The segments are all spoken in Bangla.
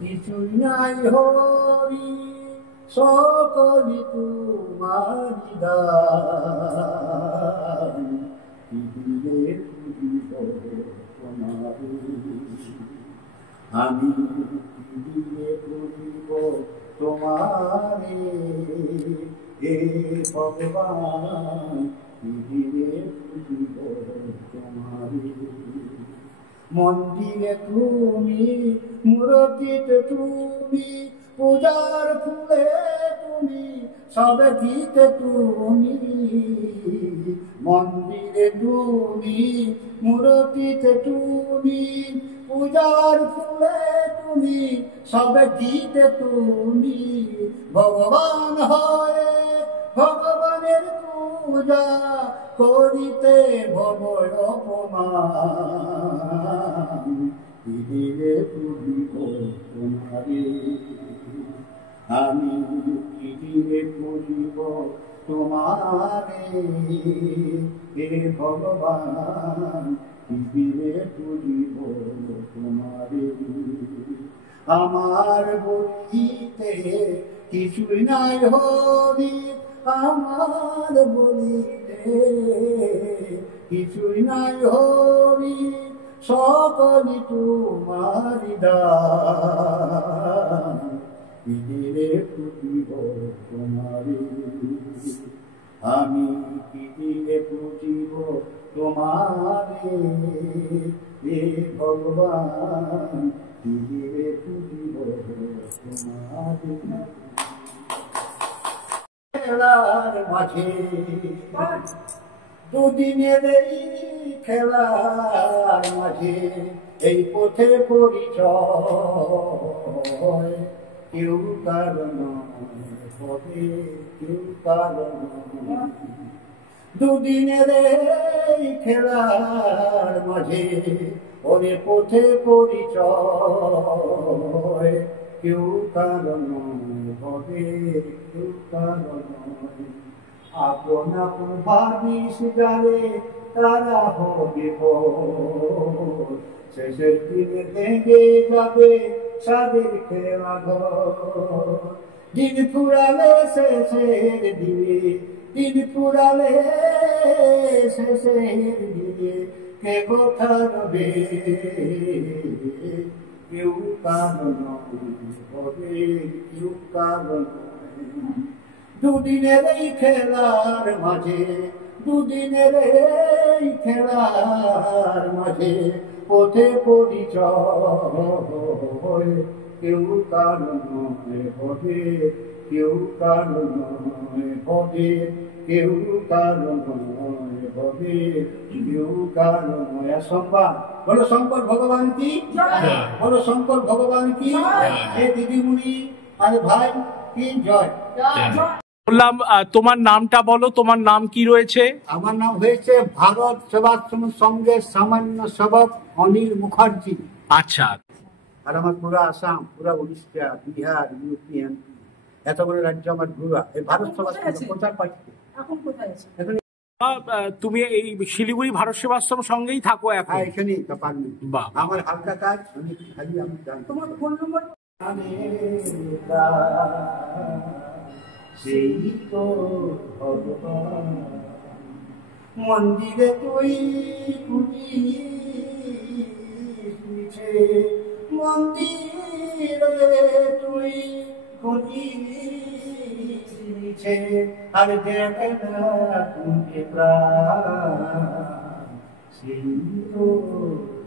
কিছুই নাই হরি সকলি তোমারি দান, কি দিলে পুজিব তোমারে, আমি কি দিলে পুজিব তোমারে, হে ভগবান কি দিলে পুজিব তোমারে। মন্দিরে তুমি, মূর্তিতে তুমি, পূজার ফুলে তুমি, সবে গীতে তুমি। মন্দিরে তুমি, মূর্তিতে তুমি, পূজার ফুলে তুমি, সবে গীতে তুমি। ভগবান হয় ভগবানের পূজা করিতে ভবয় অপমান, কি দিলে পুজিব তোমারে, আমি কি দিলে পুজিব তোমারে, হে ভগবান কি দিলে পুজিব তোমারে। আমার বলিতে কিছুই নাই হরি, আমার বলিতে কিছুই নাই হরি, সকলি তোমারি দান, কি দিলে পুজিব তোমারে, আমি কি দিলে পুজিব তোমারে, হে ভগবান কি দিলে পুজিব তোমারে। খেলার মাঝে দুদিনের এই খেলার মাঝে, এই পথে পরিচয়, কেউ কারণ হবে কেউ কারণ। দুদিনের এই খেলার মাঝে, ওরে পথে পরিচয়, কেউ কারণ হবে কেউ কারণ। আপন আপন ভাবিস যারে তারা হবে ভোর, শেষের দিনে ভেঙে যাবে সাদের খেলা ঘর। দিন ফুরালে শেষের দিনে, দিন ফুরালে শেষের দিনে, কে কথা রবে কেউ কারণ হবে কেউ কারণ। দুদিনের এই খেলার মাঝে, দুদিনের এই খেলার মাঝে, পথে পরিচয়, কেউ কারণ হবে কেউ কারণ হবে, কেউ কারণ হবে কেউ কারণ। সম্পাদ বলো শঙ্কর ভগবান কি, বলো শঙ্কর ভগবান কি, হে দিদিমণি আর ভাই কি জয়। বললাম তোমার নামটা বলো, তোমার নাম কি রয়েছে? আমার নাম হয়েছে ভারত সেবাশ্রম সংঘের সামান্য সেবক অনিল মুখার্জি। আচ্ছা। আর আমার পুরো আসাম, পুরো উড়িষ্যা, বিহার, ইউপি, এমপি, এত বড় রাজ্য আমার ঘুরা। এই ভারত সেবাশ্রম প্রচার পাচ্ছি। এখন কোথায় আছে? এখন তুমি এই শিলিগুড়ি ভারত সেবাশ্রম সঙ্গেই থাকো এখন? হ্যাঁ, এখানেই পারবেন। বাহ, আমার হালকা কাজ, আমি খালি আমি জানি। তোমার ফোন নম্বর সেই তো ভগবান, মন্দিরে তুই খুঁজিছে, মন্দিরে তুই খুঁজিছে, আর দেখে না তুমি প্রাণ, সেই তো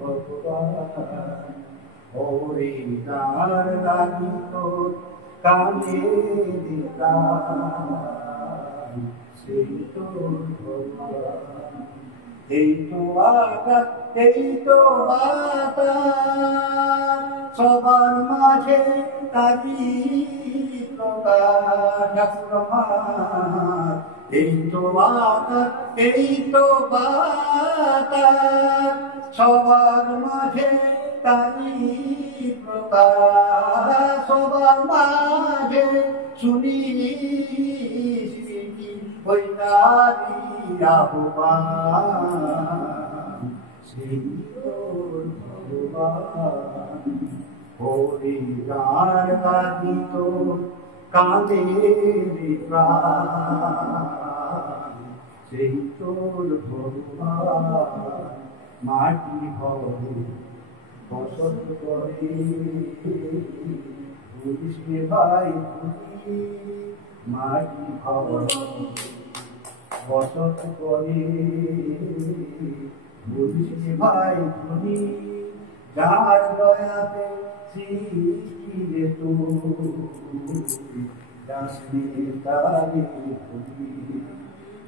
ভগবান। ওরে তার লাগিত কানে দিতাম, সেই তো ভগবান। এই তো আকাশ, এই তো বাতাস, সবার মাঝে তারি প্রকাশ। এই তো আকাশ, এই তো বাতাস, সবার মাঝে তারি প্রকাশ। সবার মাঝে শুনি ওই তারি আহ্বান, সেই ভগবান। ওরে গার লাগিত কাঁদে রে প্রাণ, সেই তোর ভগবান মাটি ভরে বসত করে, বুঝিস রে ভাই বুঝি মাটি ভরে বসত করে, বুঝিস রে ভাই বুঝি যার দয়াতে সৃষ্টি রে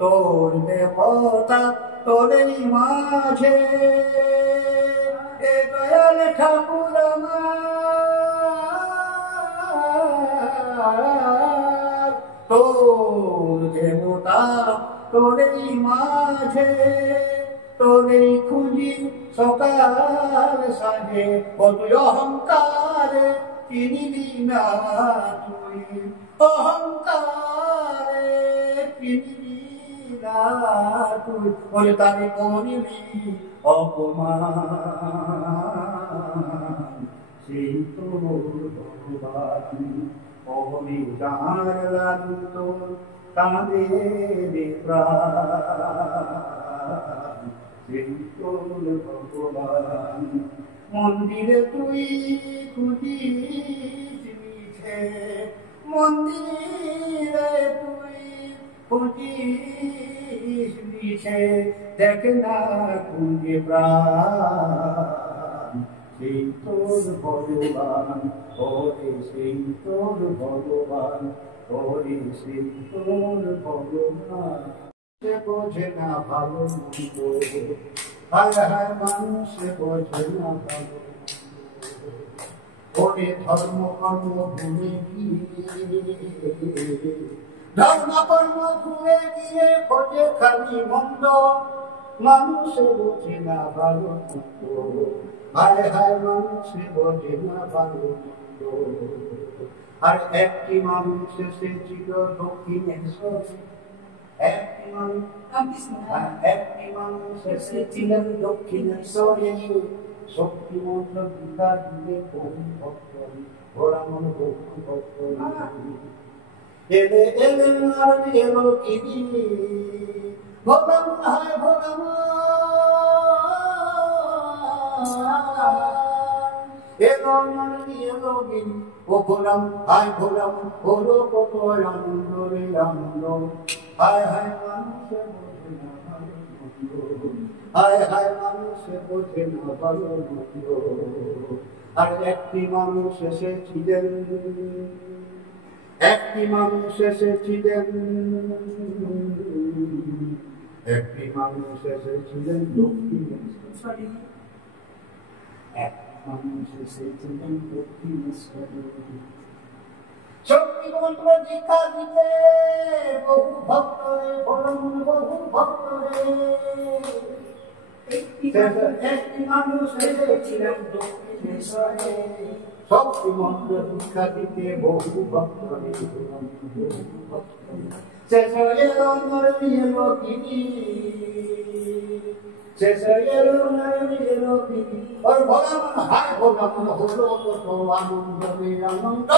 তোর দেবতা তোরই মাঝে এ দয়াল ঠাকুর আমার, তোর দেবতা তোরই মাঝে তোরই খুঁজি সকাল সাঁঝে, তুই অহংকারে চিনিবি না তুই, অহংকারে চিনিবি না তুই, বলে তারে করিবি অপমান, সেই তোর ভগবান অহনি যার লাগি তোর কাঁদে রে প্রাণ, সেই তোর ভগবান। মন্দিরে তুই খুঁজিস মিছে, মন্দিরে তুই খুঁজিস মিছে, দেখ না খুঁজে প্রাণ, সেই তোর ভগবান ওরে, সেই তোর ভগবান ওরে, সেই তোর ভগবান। সে বোঝে না ভালো মন্দ, হায় হায় মানুষ বোঝে না ভালো, ওরে ধর্ম কর্ম ভুলে গিয়ে, ধর্ম কর্ম ভুলে গিয়ে খোঁজে খালি মন্দ, মানুষ বোঝে না ভালো মন্দ, হায় হায় মানুষ বোঝে না ভালো মন্দ। আর একটি মানুষ এসেছিল দক্ষিণেশ্বরে, একটি মানুষ এসেছিলেন দক্ষিণেশ্বরে, শক্তি মন্ত্র গীতা দিলে বহু ভক্ত, ওরা মন বহু ভক্ত এলে এলেন আর এলো কি ভোলাম, হায় ভোলাম এলো এলো গিরি, ও ভোলাম হায় ভোলাম, হলো কত আনন্দ রে আনন্দ, হায় হায় মানুষে বোঝে না ভালো মন্দ, হায় হায় মানুষে বোঝে না ভালো মন্দ। আর একটি মানুষ এসেছিলেন, একটি মানুষ এসেছিলেন, একটি মানুষ এসেছিলেন দক্ষিণেশ্বরে, একটি মানুষ এসেছিলেন দক্ষিণেশ্বরে, শক্তি মন্ত্র দীক্ষা দিতে বহু ভক্তরে বলুন বহু ভক্তরে, একটি মানুষ এসেছিলেন দক্ষিণেশ্বরে, শক্তি মন্ত্র দীক্ষা দিতে বহু ভক্তরে, শেষ এলো এলো গিরি, শেষ এলো গিরি, ওর ভোলাম হায় ভোলাম, হলো কত আনন্দ রে আনন্দ,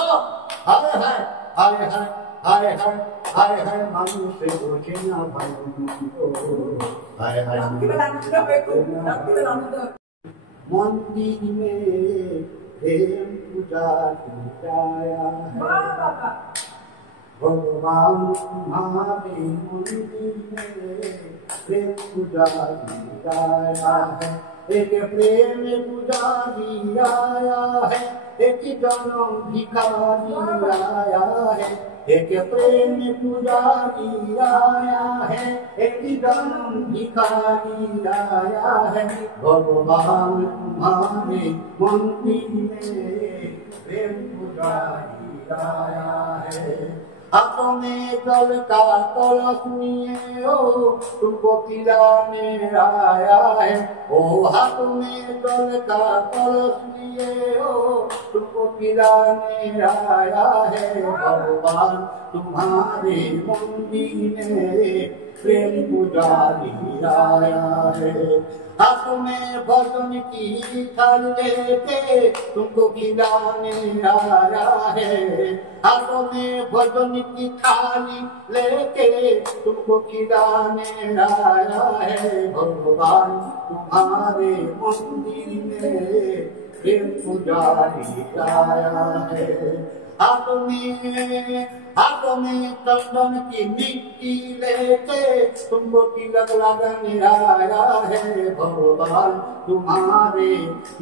হায় হায় হায় হায় হায় হায় হায় হায় মানুষে বোঝে না ভালো মন্দ, হায় হায় মন্দির মে प्रेम पूजा जाया है, भगवान तुम्हारे मंदिर में प्रेम पूजा जाया है, एक प्रेम पुजारी आया है, एक जन्म भिखारी आया है, एक प्रेम पुजारी आया है, एक जन्म भिखारी आया है, भगवान तुम्हारे मंदिर में प्रेम पुजारी आया है। हाथों में जल का कलश लिए ओ तुमको पिलाने आया है, ओ हाथों में जल का कलश लिए ओ तुमको पिलाने आया है, भगवान तुम्हारे मंदिर में प्रेम पुजारी आया है। हाथ में भजन की थाल लेके तुमको खिलाने आया है। हाथों में भजन की थाली लेके तुमको खिलाने आया है। भगवान तुम्हारे मंदिर में प्रेम पुजारी आया है। हाथों में चंदन की मिट्टी लेके तुमको तिलक लगाने आया है। भगवान तुम्हारे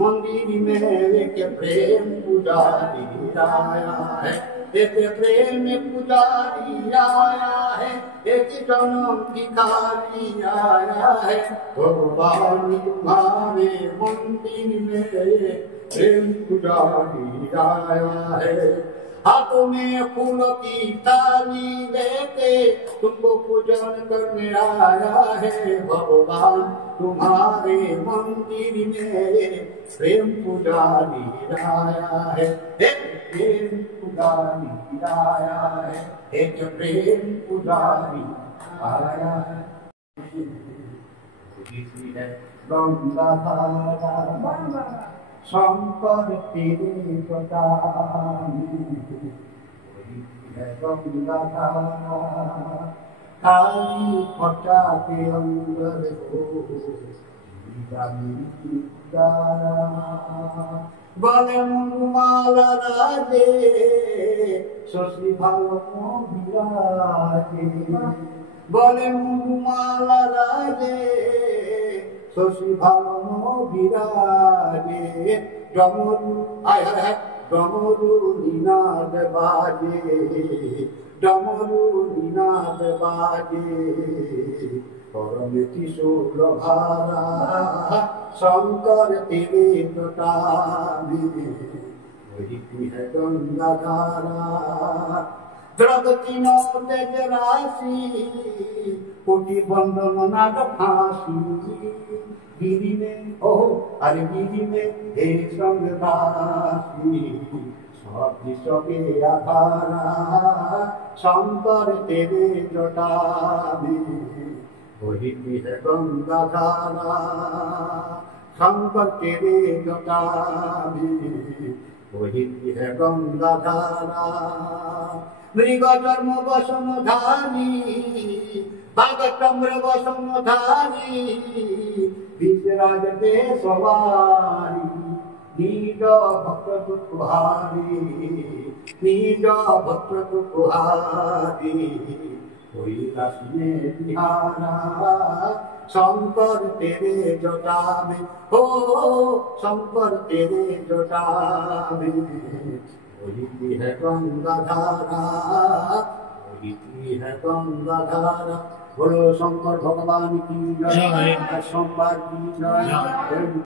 मंदिर में एक प्रेम पुजारी आया है। एक प्रेम पुजारी आया है। एक जन्म भिखारी आया है। भगवान तुम्हारे मंदिर में प्रेम पुजारी आया है। हाथों में फूलों की थाली लेके तुमको पूजन करने आया है। भगवान तुम्हारे मंदिर में प्रेम पुजारी आया है। एक प्रेम पुजारी आया है। एक प्रेम पुजारी आया है। गंगाधारा शंकर तेरे गंगाधारा काली फटा के अंदर हो বলে মুমালা রাজে শশী ভালো বিরাজে। বলে মুমালা রাজে শশী ভালো বিরাজে। ডমরু আয় হায় ডমরু নিনাদ বাজে। ডমরু নিনাদ বাজে। परम त्रिशूल भारा शंकर तेरे जटा में बहती है गंगाधारा। द्रवती नौ तेज राशि कोटि बंधन नाद फांसी। गिरी में ओह अरे गिरी में हे संगदासी सब के आधारा शंकर तेरे जटा में बहती है गंगाधारा। शंकर तेरे जटा में बहती है गंगाधारा। मृग चर्म वसन धारी बाघ चम्र वसन धारी विषराज के सवारी निज भक्त तुहारी। निज भक्त तुहारी कोई रस में बिहारा शंकर तेरे जटा में हो। शंकर तेरे जटा में बहती है गंगाधारा। बहती है गंगाधारा। बोलो शंकर भगवान की जय। सोमवार की जय।